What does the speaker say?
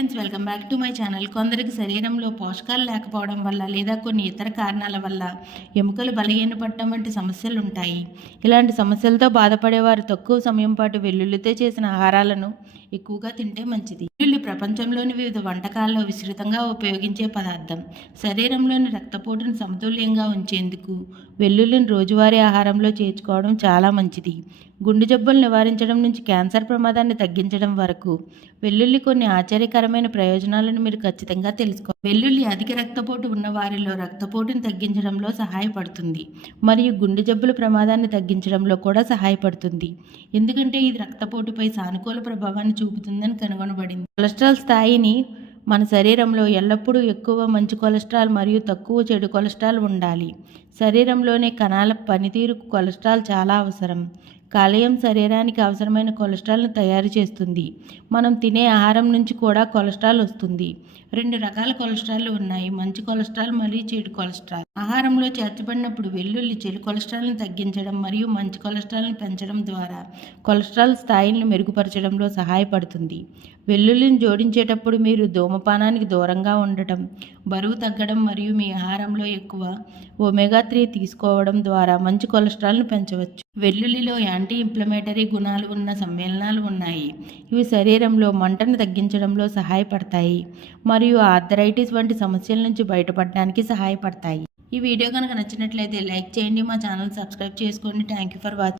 Friends, welcome back to my channel. కొందరికి శరీరంలో పోషకాలు లేకపోవడం వల్ల లేదా కొన్ని ఇతర కారణాల వల్ల ఎముకలు బలహీనపడటం వంటి సమస్యలు ఉంటాయి. ఇలాంటి సమస్యలతో బాధపడేవారు తక్కువ సమయం పాటు వెల్లుల్లితో చేసిన ఆహారాలను ఎక్కువగా తింటే మంచిది. వెల్లుల్లి ప్రపంచంలోని వివిధ వంటకాల్లో విస్తృతంగా ఉపయోగించే పదార్థం. శరీరంలోని రక్తపోటును సమతుల్యంగా ఉంచేందుకు వెల్లుల్లిని రోజువారీ ఆహారంలో చేర్చుకోవడం చాలా మంచిది. గుండె జబ్బులు నివారించడం నుంచి క్యాన్సర్ ప్రమాదాన్ని తగ్గించడం వరకు వెల్లుల్లి కొన్ని ఆశ్చర్యకరమైన ప్రయోజనాలను మీరు ఖచ్చితంగా తెలుసుకోవాలి. వెల్లుల్లి అధిక రక్తపోటు ఉన్న వారిలో రక్తపోటును తగ్గించడంలో సహాయపడుతుంది మరియు గుండె జబ్బుల ప్రమాదాన్ని తగ్గించడంలో కూడా సహాయపడుతుంది. ఎందుకంటే ఇది రక్తపోటుపై సానుకూల ప్రభావాన్ని చూపుతుందని కనుగొనబడింది. కొలెస్ట్రాల్ స్థాయిని మన శరీరంలో ఎల్లప్పుడూ ఎక్కువ మంచి కొలెస్ట్రాల్ మరియు తక్కువ చెడు కొలెస్ట్రాల్ ఉండాలి. శరీరంలోని కణాల పనితీరుకు కొలెస్ట్రాల్ చాలా అవసరం. కాలేయం శరీరానికి అవసరమైన కొలెస్ట్రాల్ను తయారు చేస్తుంది. మనం తినే ఆహారం నుంచి కూడా కొలెస్ట్రాల్ వస్తుంది. 2 రకాల కొలెస్ట్రాల్లు ఉన్నాయి: మంచి కొలెస్ట్రాల్ మరియు చెడు కొలెస్ట్రాల్. ఆహారంలో చేర్చబడినప్పుడు వెల్లుల్లి చెడు కొలెస్ట్రాల్ను తగ్గించడం మరియు మంచి కొలెస్ట్రాల్ను పెంచడం ద్వారా కొలెస్ట్రాల్ స్థాయిలను మెరుగుపరచడంలో సహాయపడుతుంది. వెల్లుల్లిని జోడించేటప్పుడు మీరు ధూమపానానికి దూరంగా ఉండటం, బరువు తగ్గడం మరియు మీ ఆహారంలో ఎక్కువ ఒమేగా-3 తీసుకోవడం ద్వారా మంచి కొలెస్ట్రాల్ను పెంచవచ్చు. వెల్లుల్లిలో యాంటీ ఇన్ఫ్లమేటరీ గుణాలు ఉన్న సమ్మేళనాలు ఉన్నాయి. ఇవి శరీరంలో మంటను తగ్గించడంలో సహాయపడతాయి మరియు ఆర్థరైటిస్ వంటి సమస్యల నుంచి బయటపడడానికి సహాయపడతాయి. ఈ వీడియో కనుక నచ్చినట్లయితే లైక్ చేయండి, మా ఛానల్ సబ్స్క్రైబ్ చేసుకోండి. Thank you for watching.